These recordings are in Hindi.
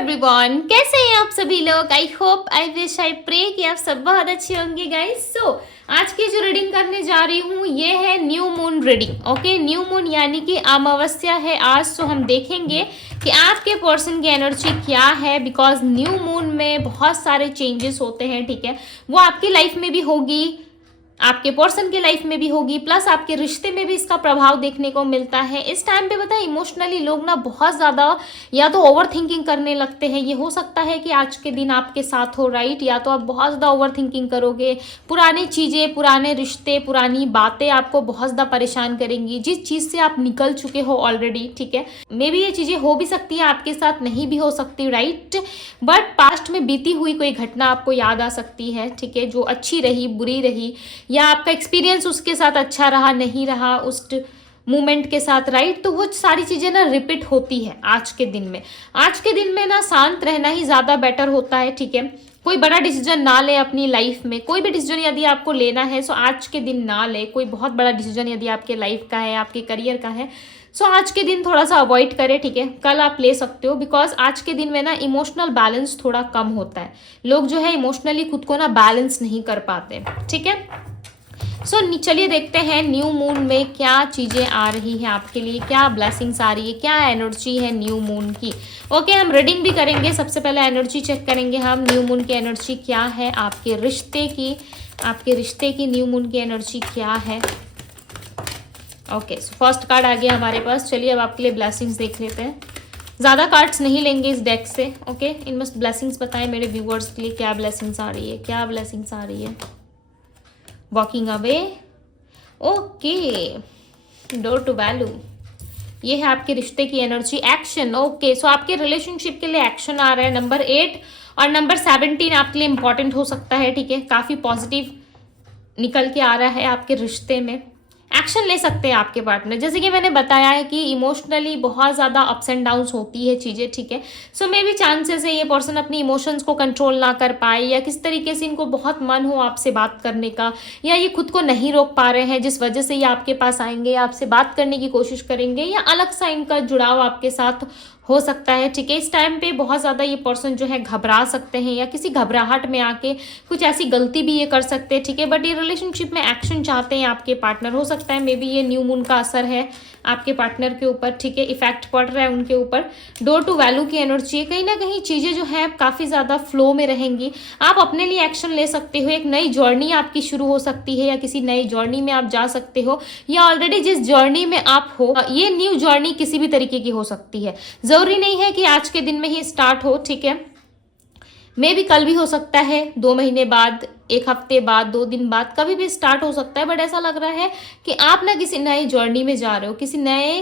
एवरीवन, कैसे हैं आप सभी लोग। I hope, I wish, I pray कि आप सब बहुत अच्छे होंगे गाइस। सो आज की जो रीडिंग करने जा रही हूँ ये है new moon reading. Okay, new moon यानी कि अमावस्या है आज। तो हम देखेंगे कि आपके पर्सन की एनर्जी क्या है, बिकॉज न्यू मून में बहुत सारे चेंजेस होते हैं। ठीक है, वो आपकी लाइफ में भी होगी, आपके पर्सन के लाइफ में भी होगी, प्लस आपके रिश्ते में भी इसका प्रभाव देखने को मिलता है। इस टाइम पे पता है इमोशनली लोग ना बहुत ज़्यादा या तो ओवर थिंकिंग करने लगते हैं। ये हो सकता है कि आज के दिन आपके साथ हो, राइट। या तो आप बहुत ज़्यादा ओवर थिंकिंग करोगे, पुरानी चीज़ें, पुराने रिश्ते, पुरानी बातें आपको बहुत ज़्यादा परेशान करेंगी, जिस चीज़ से आप निकल चुके हो ऑलरेडी। ठीक है, मे बी ये चीज़ें हो भी सकती है आपके साथ, नहीं भी हो सकती, राइट। बट पास्ट में बीती हुई कोई घटना आपको याद आ सकती है। ठीक है, जो अच्छी रही, बुरी रही, या आपका एक्सपीरियंस उसके साथ अच्छा रहा, नहीं रहा उस मोमेंट के साथ, राइट। तो वो सारी चीज़ें ना रिपीट होती है आज के दिन में। आज के दिन में ना शांत रहना ही ज़्यादा बेटर होता है। ठीक है, कोई बड़ा डिसीजन ना ले अपनी लाइफ में। कोई भी डिसीजन यदि आपको लेना है सो आज के दिन ना ले। कोई बहुत बड़ा डिसीजन यदि आपके लाइफ का है, आपके करियर का है, सो आज के दिन थोड़ा सा अवॉइड करें। ठीक है, कल आप ले सकते हो, बिकॉज आज के दिन में ना इमोशनल बैलेंस थोड़ा कम होता है। लोग जो है इमोशनली खुद को ना बैलेंस नहीं कर पाते। ठीक है, सो चलिए देखते हैं न्यू मून में क्या चीज़ें आ रही हैं आपके लिए, क्या ब्लेसिंग्स आ रही है, क्या एनर्जी है न्यू मून की। ओके, हम रीडिंग भी करेंगे। सबसे पहले एनर्जी चेक करेंगे हम, न्यू मून की एनर्जी क्या है आपके रिश्ते की। आपके रिश्ते की न्यू मून की एनर्जी क्या है। ओके, सो फर्स्ट कार्ड आ गया हमारे पास। चलिए अब आपके लिए ब्लेसिंग्स देख लेते हैं। ज़्यादा कार्ड्स नहीं लेंगे इस डेक से। ओके, इनमें ब्लेसिंग्स बताएं मेरे व्यूवर्स के लिए, क्या ब्लेसिंग्स आ रही है, क्या ब्लेसिंग्स आ रही है। Walking away, okay, door to value, ये है आपके रिश्ते की एनर्जी। एक्शन, ओके, सो आपके रिलेशनशिप के लिए एक्शन आ रहा है। नंबर 8 और नंबर 17 आपके लिए इंपॉर्टेंट हो सकता है। ठीक है, काफ़ी पॉजिटिव निकल के आ रहा है आपके रिश्ते में। एक्शन ले सकते हैं आपके पार्टनर, जैसे कि मैंने बताया है कि इमोशनली बहुत ज़्यादा अप्स एंड डाउन्स होती है चीज़ें। ठीक है, सो मे बी चांसेस है ये पर्सन अपनी इमोशंस को कंट्रोल ना कर पाए, या किस तरीके से इनको बहुत मन हो आपसे बात करने का, या ये खुद को नहीं रोक पा रहे हैं, जिस वजह से ये आपके पास आएंगे, आपसे बात करने की कोशिश करेंगे, या अलग सा इनका जुड़ाव आपके साथ हो सकता है। ठीक है, इस टाइम पे बहुत ज़्यादा ये पर्सन जो है घबरा सकते हैं, या किसी घबराहट में आके कुछ ऐसी गलती भी ये कर सकते हैं। ठीक है, बट ये रिलेशनशिप में एक्शन चाहते हैं आपके पार्टनर। हो सकता है मे बी ये न्यू मून का असर है आपके पार्टनर के ऊपर। ठीक है, इफेक्ट पड़ रहा है उनके ऊपर। डोर टू वैल्यू की एनर्जी है, कहीं ना कहीं चीज़ें जो है काफ़ी ज़्यादा फ्लो में रहेंगी। आप अपने लिए एक्शन ले सकते हो, एक नई जर्नी आपकी शुरू हो सकती है, या किसी नई जर्नी में आप जा सकते हो, या ऑलरेडी जिस जर्नी में आप हो ये न्यू जर्नी किसी भी तरीके की हो सकती है। जरूरी नहीं है कि आज के दिन में ही स्टार्ट हो। ठीक है, मे भी कल भी हो सकता है, 2 महीने बाद, 1 हफ्ते बाद, 2 दिन बाद, कभी भी स्टार्ट हो सकता है। बट ऐसा लग रहा है कि आप ना किसी नई जर्नी में जा रहे हो, किसी नए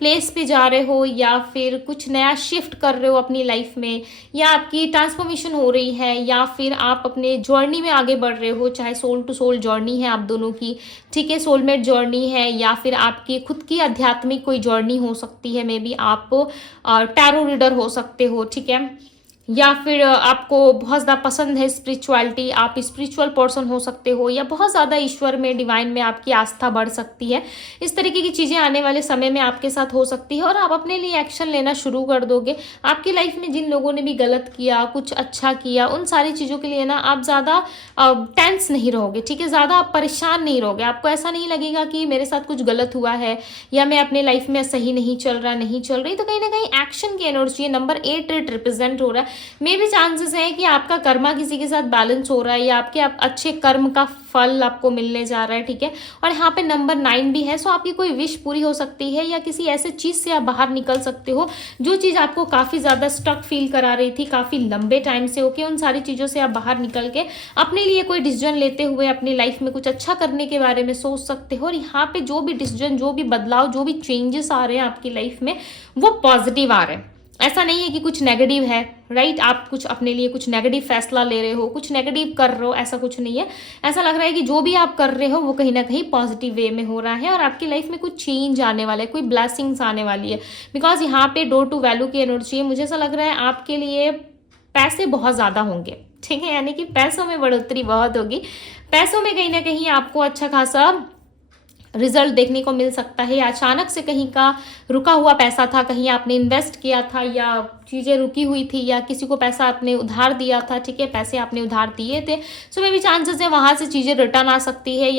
प्लेस पे जा रहे हो, या फिर कुछ नया शिफ्ट कर रहे हो अपनी लाइफ में, या आपकी ट्रांसफॉर्मेशन हो रही है, या फिर आप अपने जर्नी में आगे बढ़ रहे हो, चाहे सोल टू सोल जर्नी है आप दोनों की। ठीक है, सोलमेट जर्नी है, या फिर आपकी खुद की आध्यात्मिक कोई जर्नी हो सकती है। मे बी आप टैरो रीडर हो सकते हो। ठीक है, या फिर आपको बहुत ज़्यादा पसंद है स्पिरिचुअलिटी, आप स्पिरिचुअल पर्सन हो सकते हो, या बहुत ज़्यादा ईश्वर में, डिवाइन में आपकी आस्था बढ़ सकती है। इस तरीके की चीज़ें आने वाले समय में आपके साथ हो सकती है, और आप अपने लिए एक्शन लेना शुरू कर दोगे। आपकी लाइफ में जिन लोगों ने भी गलत किया, कुछ अच्छा किया, उन सारी चीज़ों के लिए ना आप ज़्यादा टेंस नहीं रहोगे। ठीक है, ज़्यादा आप परेशान नहीं रहोगे। आपको ऐसा नहीं लगेगा कि मेरे साथ कुछ गलत हुआ है, या मैं अपने लाइफ में सही नहीं चल रहा, नहीं चल रही। तो कहीं ना कहीं एक्शन की एनर्जी नंबर 8 रिप्रेजेंट हो रहा है। मे भी चांसेस है कि आपका कर्मा किसी के साथ बैलेंस हो रहा है, या आपके अच्छे कर्म का फल आपको मिलने जा रहा है। ठीक है, और यहाँ पे नंबर 9 भी है। सो आपकी कोई विश पूरी हो सकती है, या किसी ऐसे चीज़ से आप बाहर निकल सकते हो जो चीज़ आपको काफ़ी ज़्यादा स्टक फील करा रही थी काफ़ी लंबे टाइम से। ओके, उन सारी चीज़ों से आप बाहर निकल के अपने लिए कोई डिसीजन लेते हुए अपनी लाइफ में कुछ अच्छा करने के बारे में सोच सकते हो। और यहाँ पे जो भी डिसीजन, जो भी बदलाव, जो भी चेंजेस आ रहे हैं आपकी लाइफ में, वो पॉजिटिव आ रहे हैं। ऐसा नहीं है कि कुछ नेगेटिव है, राइट। आप कुछ अपने लिए कुछ नेगेटिव फैसला ले रहे हो, कुछ नेगेटिव कर रहे हो, ऐसा कुछ नहीं है। ऐसा लग रहा है कि जो भी आप कर रहे हो वो कहीं ना कहीं पॉजिटिव वे में हो रहा है, और आपकी लाइफ में कुछ चेंज आने वाला है, कोई ब्लेसिंग्स आने वाली है। बिकॉज यहाँ पे डोर टू वैल्यू की एनर्जी है। मुझे ऐसा लग रहा है आपके लिए पैसे बहुत ज़्यादा होंगे। ठीक है, यानी कि पैसों में बढ़ोतरी बहुत होगी। पैसों में कहीं ना कहीं आपको अच्छा खासा रिजल्ट देखने को मिल सकता है, या अचानक से कहीं का रुका हुआ पैसा था, कहीं आपने इन्वेस्ट किया था या चीज़ें रुकी हुई थी, या किसी को पैसा आपने उधार दिया था, ठीक है, पैसे आपने उधार दिए थे, सो मे भी चांसेस है वहाँ से चीज़ें रिटर्न आ सकती है,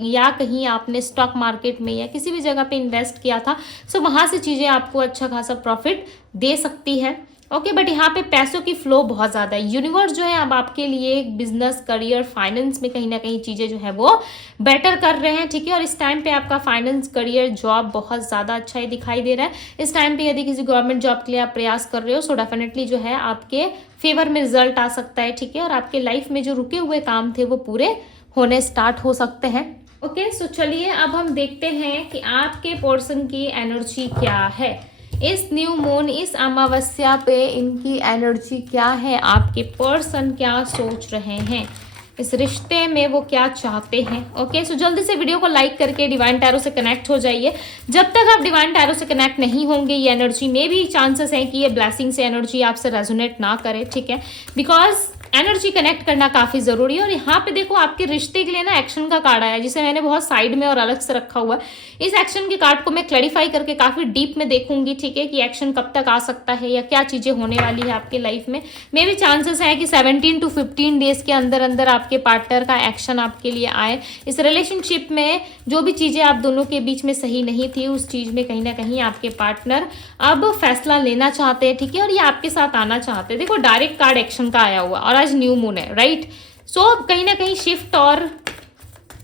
या कहीं आपने स्टॉक मार्केट में या किसी भी जगह पे इन्वेस्ट किया था, सो वहाँ से चीज़ें आपको अच्छा खासा प्रॉफिट दे सकती है। ओके, बट यहाँ पे पैसों की फ्लो बहुत ज़्यादा है। यूनिवर्स जो है अब आपके लिए बिजनेस, करियर, फाइनेंस में कहीं ना कहीं चीज़ें जो है वो बेटर कर रहे हैं, ठीक है। और इस टाइम पे आपका फाइनेंस, करियर, जॉब बहुत ज़्यादा अच्छा ही दिखाई दे रहा है। इस टाइम पे यदि किसी गवर्नमेंट जॉब के लिए आप प्रयास कर रहे हो, सो डेफिनेटली जो है आपके फेवर में रिजल्ट आ सकता है, ठीक है। और आपके लाइफ में जो रुके हुए काम थे वो पूरे होने स्टार्ट हो सकते हैं। ओके, सो चलिए अब हम देखते हैं कि आपके पर्सन की एनर्जी क्या है इस न्यू मून, इस अमावस्या पे इनकी एनर्जी क्या है, आपके पर्सन क्या सोच रहे हैं, इस रिश्ते में वो क्या चाहते हैं। ओके, सो जल्दी से वीडियो को लाइक करके डिवाइन टैरो से कनेक्ट हो जाइए। जब तक आप डिवाइन टैरो से कनेक्ट नहीं होंगे, ये एनर्जी में भी चांसेस हैं कि ये ब्लेसिंग से एनर्जी आपसे रेजोनेट ना करे, ठीक है, बिकॉज एनर्जी कनेक्ट करना काफ़ी ज़रूरी है। और यहाँ पे देखो आपके रिश्ते के लिए ना एक्शन का कार्ड आया, जिसे मैंने बहुत साइड में और अलग से रखा हुआ है। इस एक्शन के कार्ड को मैं क्लैरिफाई करके काफ़ी डीप में देखूंगी, ठीक है, कि एक्शन कब तक आ सकता है या क्या चीज़ें होने वाली है आपके लाइफ में। मे भी चांसेस है कि 17 to 15 डेज के अंदर अंदर आपके पार्टनर का एक्शन आपके लिए आए। इस रिलेशनशिप में जो भी चीज़ें आप दोनों के बीच में सही नहीं थी, उस चीज़ में कहीं ना कहीं आपके पार्टनर अब फैसला लेना चाहते हैं, ठीक है, और ये आपके साथ आना चाहते हैं। देखो डायरेक्ट कार्ड एक्शन का आया हुआ और आज न्यू मून है, राइट। सो कहीं ना कहीं शिफ्ट और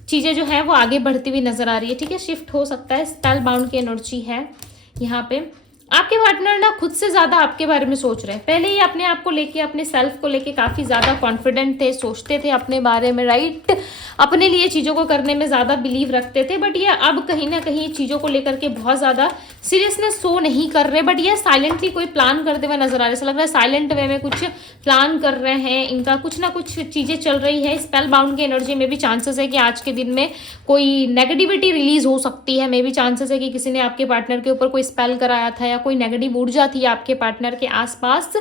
चीज़ें जो है वो आगे बढ़ती हुई नजर आ रही है, ठीक है। शिफ्ट हो सकता है, स्पेल बाउंड की एनर्जी है यहाँ पे। आपके पार्टनर ना खुद से ज़्यादा आपके बारे में सोच रहे हैं। पहले ही अपने आप को लेके, अपने सेल्फ को लेके काफ़ी ज़्यादा कॉन्फिडेंट थे, सोचते थे अपने बारे में, राइट, अपने लिए चीज़ों को करने में ज़्यादा बिलीव रखते थे। बट ये अब कहीं ना कहीं चीज़ों को लेकर के बहुत ज़्यादा सीरियसनेस शो नहीं कर रहे, बट ये साइलेंटली कोई प्लान करते हुए नजर आ रहे। ऐसा लग रहा है साइलेंट वे में कुछ प्लान कर रहे हैं, इनका कुछ ना कुछ चीज़ें चल रही है। स्पेल बाउंड की एनर्जी में भी चांसेस है कि आज के दिन में कोई नेगेटिविटी रिलीज हो सकती है। मे भी चांसेस है कि किसी ने आपके पार्टनर के ऊपर कोई स्पेल कराया था या कोई नेगेटिव ऊर्जा थी आपके पार्टनर के आसपास,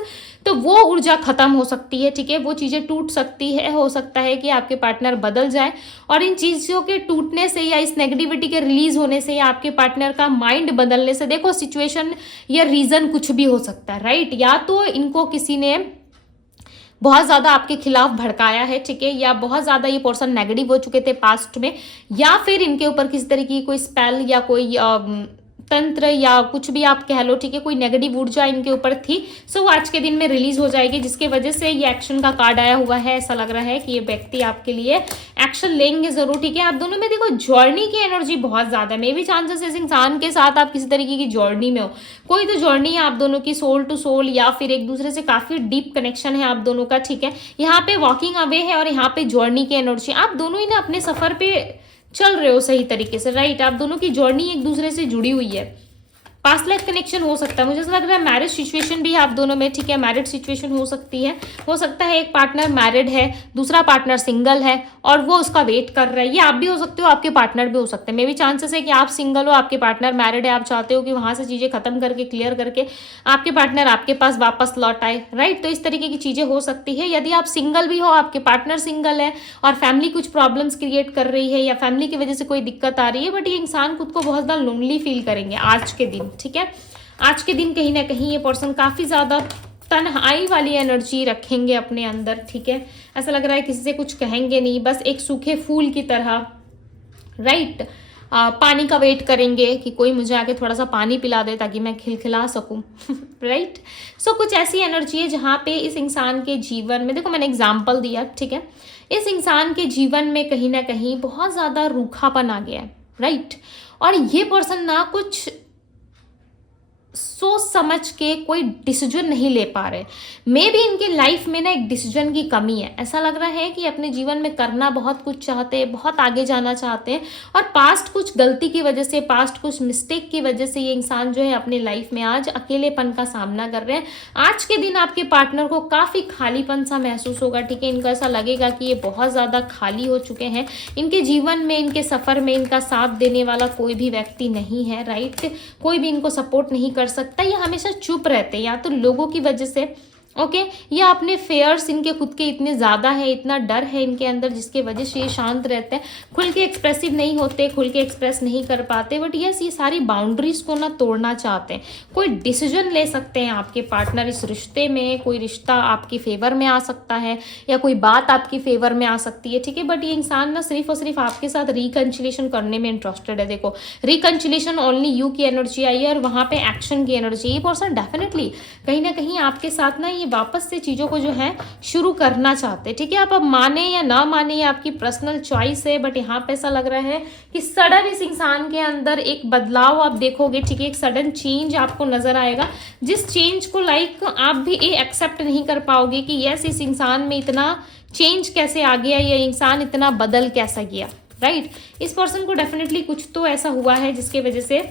तो वो ऊर्जा खत्म हो सकती है, ठीक है, वो चीज़ें टूट सकती है। हो सकता है कि आपके पार्टनर बदल जाए, और इन चीज़ों के टूटने से या इस नेगेटिविटी के रिलीज होने से या आपके पार्टनर का माइंड बदलने से, देखो सिचुएशन या रीज़न कुछ भी हो सकता है, राइट। या तो इनको किसी ने बहुत ज़्यादा आपके खिलाफ भड़काया है, ठीक है, या बहुत ज़्यादा ये पर्सन नेगेटिव हो चुके थे पास्ट में, या फिर इनके ऊपर किसी तरह की कोई स्पेल या कोई तंत्र या कुछ भी आप कह लो, ठीक है, कोई नेगेटिव ऊर्जा इनके ऊपर थी। सो वो आज के दिन में रिलीज हो जाएगी, जिसके वजह से ये एक्शन का कार्ड आया हुआ है। ऐसा लग रहा है कि ये व्यक्ति आपके लिए एक्शन लेंगे जरूर, ठीक है। आप दोनों में देखो जर्नी की एनर्जी बहुत ज्यादा है। मे भी चांसेस इस इंसान के साथ आप किसी तरीके की जर्नी में हो, कोई तो जर्नी है आप दोनों की, सोल टू सोल, या फिर एक दूसरे से काफी डीप कनेक्शन है आप दोनों का, ठीक है। यहाँ पे वॉकिंग अवे है और यहाँ पे जर्नी की एनर्जी। आप दोनों ही ना अपने सफर पे चल रहे हो सही तरीके से, राइट। आप दोनों की जर्नी एक दूसरे से जुड़ी हुई है। पास्ट लाइफ कनेक्शन हो सकता है, मुझे ऐसा लग रहा है मैरिज सिचुएशन भी है आप दोनों में, ठीक है। मैरिड सिचुएशन हो सकती है, हो सकता है एक पार्टनर मैरिड है, दूसरा पार्टनर सिंगल है और वो उसका वेट कर रहा है। ये आप भी हो सकते हो, आपके पार्टनर भी हो सकते हैं। मे भी चांसेस है कि आप सिंगल हो, आपके पार्टनर मैरिड है, आप चाहते हो कि वहां से चीजें खत्म करके, क्लियर करके आपके पार्टनर आपके पास वापस लौट आए, राइट। तो इस तरीके की चीजें हो सकती है। यदि आप सिंगल भी हो, आपके पार्टनर सिंगल है और फैमिली कुछ प्रॉब्लम्स क्रिएट कर रही है या फैमिली की वजह से कोई दिक्कत आ रही है, बट ये इंसान खुद को बहुत ज्यादा लोनली फील करेंगे आज के दिन, ठीक है। आज के दिन कहीं ना कहीं ये पर्सन काफी ज्यादा तन्हाई वाली एनर्जी रखेंगे अपने अंदर, ठीक है। ऐसा लग रहा है किसी से कुछ कहेंगे नहीं, बस एक सूखे फूल की तरह, राइट। पानी का वेट करेंगे कि कोई मुझे आके थोड़ा सा पानी पिला दे ताकि मैं खिलखिला सकूं, राइट। सो कुछ ऐसी एनर्जी है जहाँ पे इस इंसान के जीवन में, देखो मैंने एग्जाम्पल दिया, ठीक है, इस इंसान के जीवन में कहीं ना कहीं बहुत ज्यादा रूखापन आ गया है, राइट। और ये पर्सन ना कुछ सोच समझ के कोई डिसीजन नहीं ले पा रहे। मे भी इनके लाइफ में ना एक डिसीजन की कमी है। ऐसा लग रहा है कि अपने जीवन में करना बहुत कुछ चाहते हैं, बहुत आगे जाना चाहते हैं, और पास्ट कुछ गलती की वजह से, पास्ट कुछ मिस्टेक की वजह से ये इंसान जो है अपने लाइफ में आज अकेलेपन का सामना कर रहे हैं। आज के दिन आपके पार्टनर को काफी खालीपन सा महसूस होगा, ठीक है। इनको ऐसा लगेगा कि ये बहुत ज्यादा खाली हो चुके हैं। इनके जीवन में, इनके सफर में इनका साथ देने वाला कोई भी व्यक्ति नहीं है, राइट। कोई भी इनको सपोर्ट नहीं कर सकता। ये हमेशा चुप रहते हैं, या तो लोगों की वजह से ओके ये अपने फेयर्स इनके खुद के इतने ज़्यादा है, इतना डर है इनके अंदर जिसके वजह से ये शांत रहते हैं, खुल के एक्सप्रेसिव नहीं होते, खुल के एक्सप्रेस नहीं कर पाते। बट यस ये सारी बाउंड्रीज को ना तोड़ना चाहते हैं। कोई डिसीजन ले सकते हैं आपके पार्टनर इस रिश्ते में, कोई रिश्ता आपकी फेवर में आ सकता है या कोई बात आपकी फेवर में आ सकती है, ठीक है। बट ये इंसान ना सिर्फ और सिर्फ आपके साथ रिकन्सिलेशन करने में इंटरेस्टेड है। देखो रिकन्सिलेशन ओनली यू की एनर्जी आई है और वहाँ पे एक्शन की एनर्जी। ये पर्सन डेफिनेटली कहीं ना कहीं आपके साथ ना ये वापस से चीज़ों को जो है शुरू करना चाहते हैं, ठीक है। आप अब माने या ना माने ये आपकी पर्सनल चॉइस है। बट यहाँ पे ऐसा लग रहा है कि सडन इस इंसान के अंदर एक बदलाव आप देखोगे, ठीक है। एक सडन चेंज आपको नजर आएगा जिस चेंज को लाइक आप भी ये एक्सेप्ट नहीं कर पाओगे कि यस इस इंसान में इतना चेंज कैसे आ गया, ये इंसान इतना बदल कैसा गया, राइट। इस पर्सन को डेफिनेटली कुछ तो ऐसा हुआ है जिसके वजह से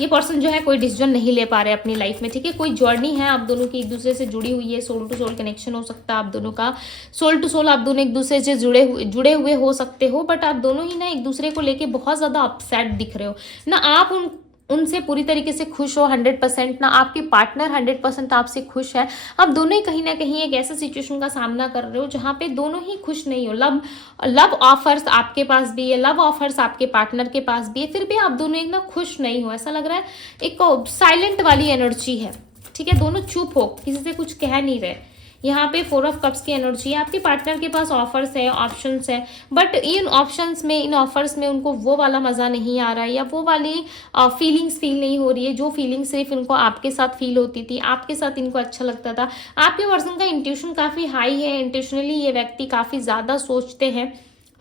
ये पर्सन जो है कोई डिसीजन नहीं ले पा रहे अपनी लाइफ में, ठीक है। कोई जर्नी है आप दोनों की एक दूसरे से जुड़ी हुई है, सोल टू सोल कनेक्शन हो सकता है आप दोनों का, सोल टू सोल आप दोनों एक दूसरे से जुड़े हुए हो सकते हो। बट आप दोनों ही ना एक दूसरे को लेके बहुत ज़्यादा अपसेट दिख रहे हो ना, आप उनसे पूरी तरीके से खुश हो 100%, ना आपके पार्टनर 100% आपसे खुश है। आप दोनों ही कहीं ना कहीं एक ऐसे सिचुएशन का सामना कर रहे हो जहाँ पे दोनों ही खुश नहीं हो। लव ऑफर्स आपके पास भी है, लव ऑफर्स आपके पार्टनर के पास भी है, फिर भी आप दोनों एक ना खुश नहीं हो। ऐसा लग रहा है एक साइलेंट वाली एनर्जी है, ठीक है। दोनों चुप हो, किसी से कुछ कह नहीं रहे। यहाँ पे 4 ऑफ कप्स की एनर्जी है। आपके पार्टनर के पास ऑफर्स है, ऑप्शंस है, बट इन ऑप्शंस में, इन ऑफर्स में उनको वो वाला मज़ा नहीं आ रहा है या वो वाली फीलिंग्स फील नहीं हो रही है जो फीलिंग्स सिर्फ इनको आपके साथ फील होती थी, आपके साथ इनको अच्छा लगता था। आपके पर्सन का इंट्यूशन काफ़ी हाई है, इंट्यूशनली ये व्यक्ति काफ़ी ज़्यादा सोचते हैं,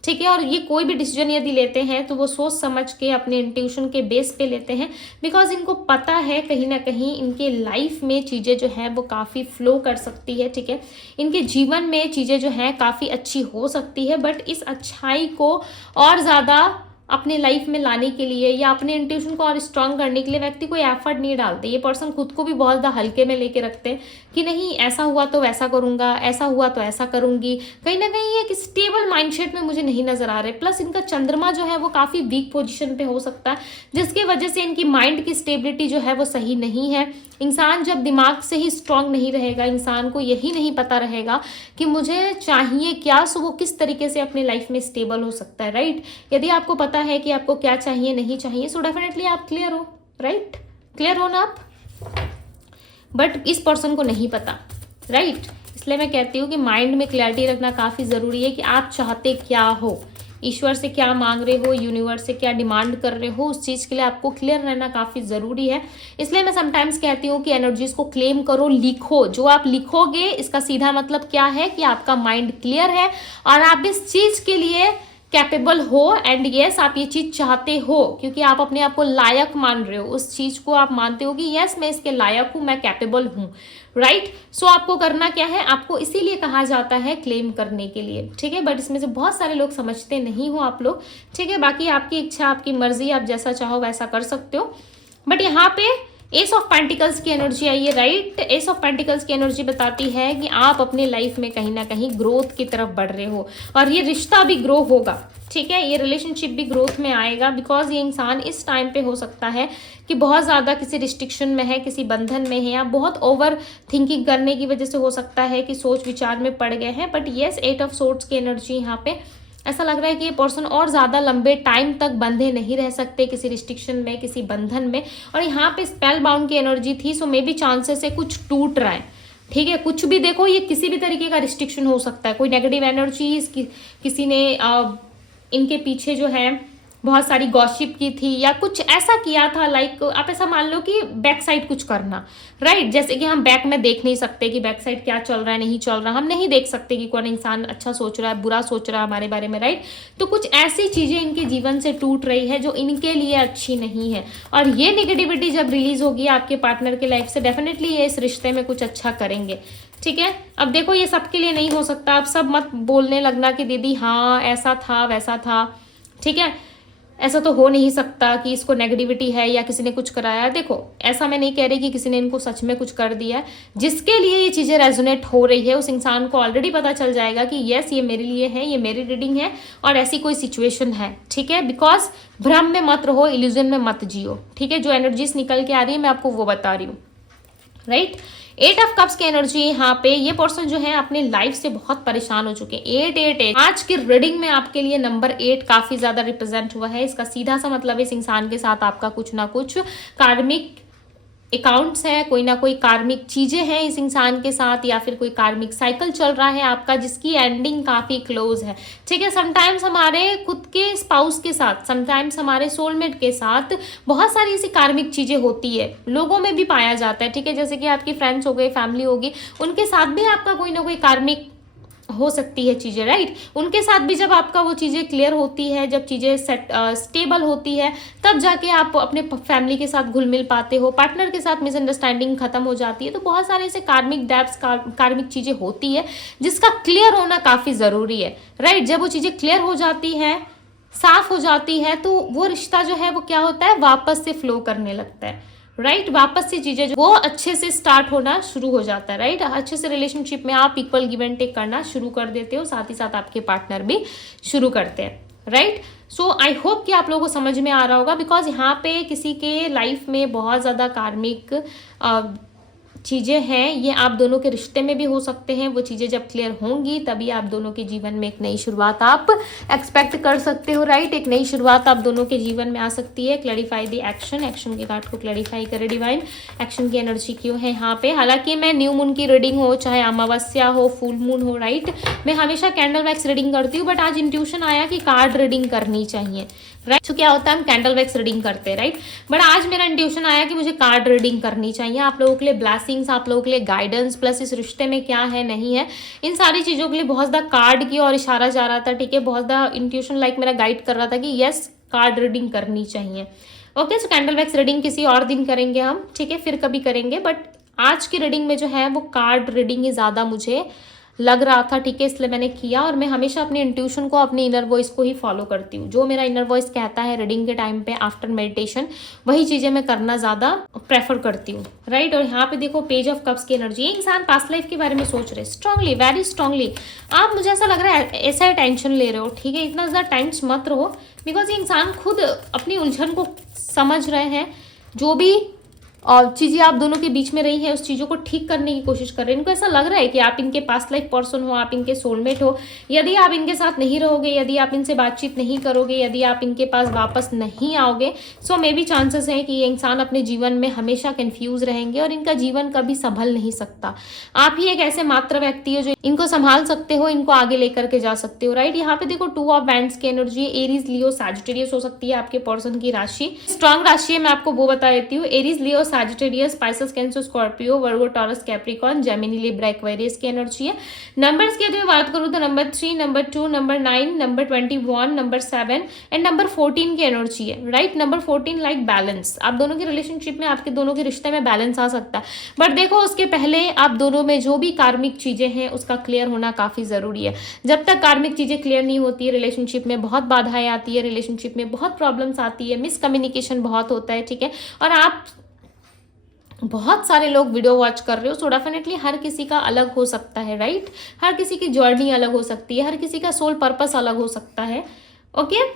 ठीक है। और ये कोई भी डिसीजन यदि लेते हैं तो वो सोच समझ के अपने इंट्यूशन के बेस पे लेते हैं, बिकॉज इनको पता है कहीं ना कहीं इनके लाइफ में चीज़ें जो है वो काफ़ी फ्लो कर सकती है, ठीक है। इनके जीवन में चीज़ें जो हैं काफ़ी अच्छी हो सकती है। बट इस अच्छाई को और ज़्यादा अपने लाइफ में लाने के लिए या अपने इंट्यूशन को और स्ट्रांग करने के लिए व्यक्ति कोई एफर्ट नहीं डालते। ये पर्सन खुद को भी बहुत ज़्यादा हल्के में लेके रखते हैं कि नहीं ऐसा हुआ तो वैसा करूँगा, ऐसा हुआ तो ऐसा करूँगी। कहीं ना कहीं एक स्टेबल माइंडसेट में मुझे नहीं नज़र आ रहे। प्लस इनका चंद्रमा जो है वो काफ़ी वीक पोजीशन पे हो सकता है जिसकी वजह से इनकी माइंड की स्टेबिलिटी जो है वो सही नहीं है। इंसान जब दिमाग से ही स्ट्रांग नहीं रहेगा, इंसान को यही नहीं पता रहेगा कि मुझे चाहिए क्या, सो वो किस तरीके से अपने लाइफ में स्टेबल हो सकता है, राइट। यदि आपको पता है कि आपको क्या चाहिए नहीं चाहिए, सो डेफिनेटली आप क्लियर हो, राइट। क्लियर हो ना आप। बट इस पर्सन को नहीं पता, राइट। इसलिए मैं कहती हूँ कि माइंड में क्लैरिटी रखना काफ़ी ज़रूरी है कि आप चाहते क्या हो, ईश्वर से क्या मांग रहे हो, यूनिवर्स से क्या डिमांड कर रहे हो, उस चीज़ के लिए आपको क्लियर रहना काफ़ी ज़रूरी है। इसलिए मैं समटाइम्स कहती हूँ कि एनर्जीज को क्लेम करो, लिखो। जो आप लिखोगे इसका सीधा मतलब क्या है कि आपका माइंड क्लियर है और आप इस चीज़ के लिए कैपेबल हो एंड यस आप ये चीज़ चाहते हो, क्योंकि आप अपने आप को लायक मान रहे हो। उस चीज़ को आप मानते हो कि यस मैं इसके लायक हूँ, मैं कैपेबल हूँ, राइट। सो आपको करना क्या है, आपको इसीलिए कहा जाता है क्लेम करने के लिए, ठीक है। बट इसमें से बहुत सारे लोग समझते नहीं हो आप लोग, ठीक है। बाकी आपकी इच्छा, आपकी मर्जी, आप जैसा चाहो वैसा कर सकते हो। बट यहाँ पे एस ऑफ पेंटिकल्स की एनर्जी आई है, राइट। एस ऑफ पेंटिकल्स की एनर्जी बताती है कि आप अपने लाइफ में कहीं ना कहीं ग्रोथ की तरफ बढ़ रहे हो और ये रिश्ता भी ग्रो होगा, ठीक है। ये रिलेशनशिप भी ग्रोथ में आएगा बिकॉज ये इंसान इस टाइम पे हो सकता है कि बहुत ज़्यादा किसी रिस्ट्रिक्शन में है, किसी बंधन में है या बहुत ओवर थिंकिंग करने की वजह से हो सकता है कि सोच विचार में पड़ गए हैं। बट येस 8 ऑफ सोर्ड्स की एनर्जी यहाँ पे ऐसा लग रहा है कि ये पर्सन और ज़्यादा लंबे टाइम तक बंधे नहीं रह सकते किसी रिस्ट्रिक्शन में, किसी बंधन में। और यहाँ पे स्पेल बाउंड की एनर्जी थी, सो मे बी चांसेस है कुछ टूट रहा है, ठीक है। कुछ भी देखो, ये किसी भी तरीके का रिस्ट्रिक्शन हो सकता है, कोई नेगेटिव एनर्जी किसी ने इनके पीछे जो है बहुत सारी गॉसिप की थी या कुछ ऐसा किया था। लाइक आप ऐसा मान लो कि बैक साइड कुछ करना, राइट। जैसे कि हम बैक में देख नहीं सकते कि बैक साइड क्या चल रहा है, नहीं चल रहा, हम नहीं देख सकते कि कौन इंसान अच्छा सोच रहा है, बुरा सोच रहा है हमारे बारे में, राइट। तो कुछ ऐसी चीज़ें इनके जीवन से टूट रही है जो इनके लिए अच्छी नहीं है। और ये नेगेटिविटी जब रिलीज होगी आपके पार्टनर की लाइफ से, डेफिनेटली ये इस रिश्ते में कुछ अच्छा करेंगे, ठीक है। अब देखो ये सबके लिए नहीं हो सकता, आप सब मत बोलने लगना कि दीदी हाँ ऐसा था वैसा था, ठीक है। ऐसा तो हो नहीं सकता कि इसको नेगेटिविटी है या किसी ने कुछ कराया। देखो ऐसा मैं नहीं कह रही कि किसी ने इनको सच में कुछ कर दिया है। जिसके लिए ये चीज़ें रेजोनेट हो रही है उस इंसान को ऑलरेडी पता चल जाएगा कि यस ये मेरे लिए है, ये मेरी रीडिंग है और ऐसी कोई सिचुएशन है, ठीक है। बिकॉज भ्रम में मत रहो, इल्यूजन में मत जियो, ठीक है। जो एनर्जीज निकल के आ रही है मैं आपको वो बता रही हूँ, राइट। एट ऑफ कप्स की एनर्जी यहाँ पे, ये पर्सन जो है अपने लाइफ से बहुत परेशान हो चुके हैं। 8 आज की रीडिंग में आपके लिए नंबर 8 काफी ज्यादा रिप्रेजेंट हुआ है। इसका सीधा सा मतलब इस इंसान के साथ आपका कुछ ना कुछ कार्मिक अकाउंट्स है, कोई ना कोई कार्मिक चीजें हैं इस इंसान के साथ, या फिर कोई कार्मिक साइकिल चल रहा है आपका जिसकी एंडिंग काफी क्लोज है। ठीक है, समटाइम्स हमारे खुद के स्पाउस के साथ, समटाइम्स हमारे सोलमेट के साथ बहुत सारी ऐसी कार्मिक चीजें होती है, लोगों में भी पाया जाता है। ठीक है, जैसे कि आपकी फ्रेंड्स हो गए, फैमिली होगी, उनके साथ भी आपका कोई ना कोई कार्मिक हो सकती है चीज़ें, राइट। उनके साथ भी जब आपका वो चीज़ें क्लियर होती है, जब चीज़ें स्टेबल होती है, तब जाके आप अपने फैमिली के साथ घुल मिल पाते हो, पार्टनर के साथ मिसअंडरस्टैंडिंग खत्म हो जाती है। तो बहुत सारे ऐसे कार्मिक डेब्ट्स, कार्मिक चीज़ें होती है जिसका क्लियर होना काफ़ी ज़रूरी है, राइट। जब वो चीज़ें क्लियर हो जाती है, साफ हो जाती है, तो वो रिश्ता जो है वो क्या होता है, वापस से फ्लो करने लगता है, राइट। वापस से चीजें जो वो अच्छे से स्टार्ट होना शुरू हो जाता है, राइट। अच्छे से रिलेशनशिप में आप इक्वल गिव एंड टेक करना शुरू कर देते हो, साथ ही साथ आपके पार्टनर भी शुरू करते हैं, राइट। सो आई होप कि आप लोगों को समझ में आ रहा होगा, बिकॉज यहाँ पे किसी के लाइफ में बहुत ज़्यादा कार्मिक चीज़ें हैं, ये आप दोनों के रिश्ते में भी हो सकते हैं। वो चीज़ें जब क्लियर होंगी तभी आप दोनों के जीवन में एक नई शुरुआत आप एक्सपेक्ट कर सकते हो, राइट। एक नई शुरुआत आप दोनों के जीवन में आ सकती है। क्लैरिफाई दी एक्शन, एक्शन के कार्ड को क्लैरिफाई करे डिवाइन, एक्शन की एनर्जी क्यों है यहाँ पे। हालांकि मैं न्यू मून की रीडिंग हो, चाहे अमावस्या हो, फुल मून हो, राइट, मैं हमेशा कैंडल वैक्स रीडिंग करती हूँ, बट आज इंट्यूशन आया कि कार्ड रीडिंग करनी चाहिए, राइट। तो क्या होता है, हम कैंडल वैक्स रीडिंग करते हैं, राइट, बट आज मेरा इंट्यूशन आया कि मुझे कार्ड रीडिंग करनी चाहिए। आप लोगों के लिए ब्लेसिंग्स, आप लोगों के लिए गाइडेंस, प्लस इस रिश्ते में क्या है नहीं है, इन सारी चीज़ों के लिए बहुत ज़्यादा कार्ड की और इशारा जा रहा था। ठीक है, बहुत ज़्यादा इंट्यूशन लाइक मेरा गाइड कर रहा था कि यस, कार्ड रीडिंग करनी चाहिए। ओके, सो कैंडल वैक्स रीडिंग किसी और दिन करेंगे हम, ठीक है, फिर कभी करेंगे, बट आज की रीडिंग में जो है वो कार्ड रीडिंग ही ज़्यादा मुझे लग रहा था, ठीक है, इसलिए मैंने किया। और मैं हमेशा अपने इंट्यूशन को, अपनी इनर वॉइस को ही फॉलो करती हूँ। जो मेरा इनर वॉइस कहता है रीडिंग के टाइम पे आफ्टर मेडिटेशन, वही चीज़ें मैं करना ज़्यादा प्रेफर करती हूँ, राइट। और यहाँ पे देखो पेज ऑफ कप्स की एनर्जी, ये इंसान पास्ट लाइफ के बारे में सोच रहे स्ट्रांगली, वेरी स्ट्रांगली। आप, मुझे ऐसा लग रहा है ऐसा टेंशन ले रहे हो, ठीक है, इतना ज़्यादा टेंस मत रहो, बिकॉज ये इंसान खुद अपनी उलझन को समझ रहे हैं। जो भी और चीज़ें आप दोनों के बीच में रही है, उस चीज़ों को ठीक करने की कोशिश कर रहे हैं। इनको ऐसा लग रहा है कि आप इनके पास्ट लाइफ पर्सन हो, आप इनके सोलमेट हो। यदि आप इनके साथ नहीं रहोगे, यदि आप इनसे बातचीत नहीं करोगे, यदि आप इनके पास वापस नहीं आओगे, सो मे बी चांसेस हैं कि ये इंसान अपने जीवन में हमेशा कंफ्यूज रहेंगे और इनका जीवन कभी संभल नहीं सकता। आप ही एक ऐसे मात्र व्यक्ति हो जो इनको संभाल सकते हो, इनको आगे लेकर के जा सकते हो, राइट। यहाँ पे देखो 2 ऑफ वैंड्स की एनर्जी, एरीज, लियो, सैजिटेरियस हो सकती है आपके पर्सन की राशि। स्ट्रॉन्ग राशि है, मैं आपको वो बता देती हूँ। Aries, Leo, Sagittarius, Pisces, Cancer, Scorpio, Virgo, Taurus, Capricorn, Gemini, Libra, Aquarius की एनर्जी है। नंबर्स की यदि मैं बात करूँ तो number 3, number 2, number 9, number 21, number 7 and number 14 की एनर्जी है, राइट। नंबर 14 लाइक बैलेंस, आप दोनों की रिलेशनशिप में, आपके दोनों के रिश्ते में बैलेंस आ सकता है, बट देखो उसके पहले आप दोनों में जो भी कार्मिक चीजें हैं उसका क्लियर होना काफी जरूरी है। जब तक कार्मिक चीजें क्लियर नहीं होती है, रिलेशनशिप में बहुत बाधाएं आती है, रिलेशनशिप में बहुत प्रॉब्लम्स आती है, मिसकम्युनिकेशन बहुत होता है, ठीक है। और आप बहुत सारे लोग वीडियो वॉच कर रहे हो, सो डेफिनेटली हर किसी का अलग हो सकता है, राइट। हर किसी की जर्नी अलग हो सकती है, हर किसी का सोल पर्पस अलग हो सकता है। ओके,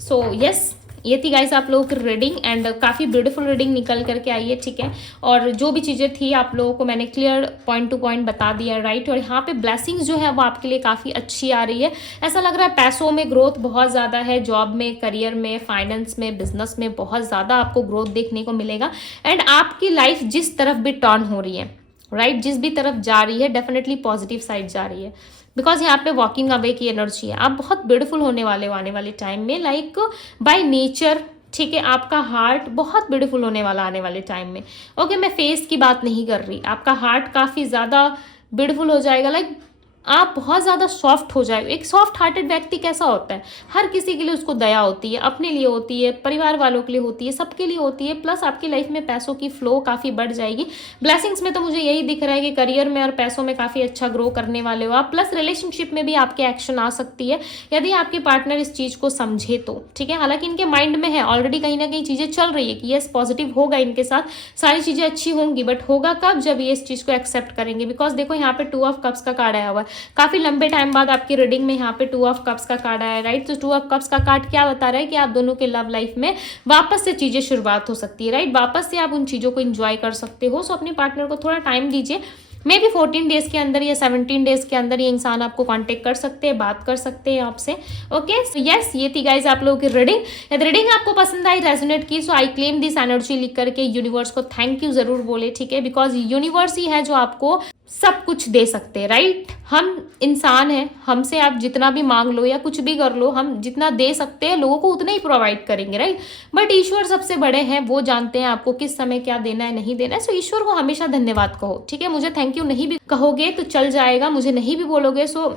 सो यस, ये थी गाइस आप लोगों की रीडिंग एंड काफ़ी ब्यूटीफुल रीडिंग निकल करके आई है, ठीक है। और जो भी चीज़ें थी आप लोगों को मैंने क्लियर पॉइंट टू पॉइंट बता दिया, राइट। और यहाँ पे ब्लेसिंग्स जो है वो आपके लिए काफ़ी अच्छी आ रही है। ऐसा लग रहा है पैसों में ग्रोथ बहुत ज़्यादा है, जॉब में, करियर में, फाइनेंस में, बिजनेस में बहुत ज़्यादा आपको ग्रोथ देखने को मिलेगा। एंड आपकी लाइफ जिस तरफ भी टर्न हो रही है, राइट, जिस भी तरफ जा रही है, डेफिनेटली पॉजिटिव साइड जा रही है, बिकॉज यहाँ पे वॉकिंग अवे की एनर्जी है। आप बहुत ब्यूटीफुल होने वाले हो आने वाले टाइम में, लाइक बाय नेचर, ठीक है। आपका हार्ट बहुत ब्यूटीफुल होने वाला आने वाले टाइम में। ओके, मैं फेस की बात नहीं कर रही, आपका हार्ट काफ़ी ज़्यादा ब्यूटीफुल हो जाएगा, लाइक आप बहुत ज़्यादा सॉफ्ट हो जाए। एक सॉफ्ट हार्टेड व्यक्ति कैसा होता है, हर किसी के लिए उसको दया होती है, अपने लिए होती है, परिवार वालों के लिए होती है, सबके लिए होती है। प्लस आपकी लाइफ में पैसों की फ्लो काफ़ी बढ़ जाएगी। ब्लेसिंग्स में तो मुझे यही दिख रहा है कि करियर में और पैसों में काफ़ी अच्छा ग्रो करने वाले हो आप। प्लस रिलेशनशिप में भी आपके एक्शन आ सकती है यदि आपके पार्टनर इस चीज़ को समझे तो, ठीक है। हालांकि इनके माइंड में है ऑलरेडी, कहीं ना कहीं चीज़ें चल रही है कि यस पॉजिटिव होगा, इनके साथ सारी चीज़ें अच्छी होंगी, बट होगा कब, जब ये इस चीज़ को एक्सेप्ट करेंगे। बिकॉज देखो यहाँ पे 2 ऑफ कप्स का कार्ड आया हुआ है, काफी लंबे टाइम बाद आपकी रीडिंग में यहाँ पे 2 ऑफ कप्स का कार्ड आया, राइट। तो 2 ऑफ कप्स का कार्ड क्या बता रहा है कि आप दोनों के लव लाइफ में वापस से चीजें शुरुआत हो सकती है, राइट। वापस से आप उन चीजों को एंजॉय कर सकते हो। सो अपने पार्टनर को थोड़ा टाइम दीजिए, मे बी 14 डेज के अंदर या 17 डेज के अंदर ये इंसान आपको कांटेक्ट कर सकते हैं, बात कर सकते हैं आपसे। ओके, सो यस, ये थी गाइज आप लोगों की रीडिंग। यदि रीडिंग आपको पसंद आई, रेजोनेट की, सो आई क्लेम दिस एनर्जी लिख करके यूनिवर्स को थैंक यू जरूर बोले, ठीक है। बिकॉज यूनिवर्स ही है जो आपको सब कुछ दे सकते हैं, राइट। हम इंसान हैं, हमसे आप जितना भी मांग लो या कुछ भी कर लो, हम जितना दे सकते हैं लोगों को उतना ही प्रोवाइड करेंगे, राइट। बट ईश्वर सबसे बड़े हैं, वो जानते हैं आपको किस समय क्या देना है, नहीं देना है। सो ईश्वर को हमेशा धन्यवाद कहो, ठीक है। मुझे थैंक यू नहीं भी कहोगे तो चल जाएगा, मुझे नहीं भी बोलोगे सो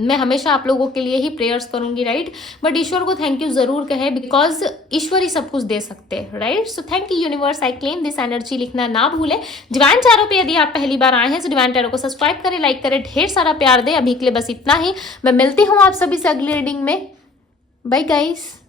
मैं हमेशा आप लोगों के लिए ही प्रेयर्स करूंगी, राइट। बट ईश्वर को थैंक यू जरूर कहे, बिकॉज ईश्वर ही सब कुछ दे सकते हैं, right. So thank you universe, I claim this energy लिखना ना भूलें। डिवाइन टैरो पे यदि आप पहली बार आए हैं तो डिवाइन टैरो को सब्सक्राइब करें, लाइक करें, ढेर सारा प्यार दे। अभी के लिए बस इतना ही। मैं मिलती हूँ आप सभी से अगली रीडिंग में। Bye guys.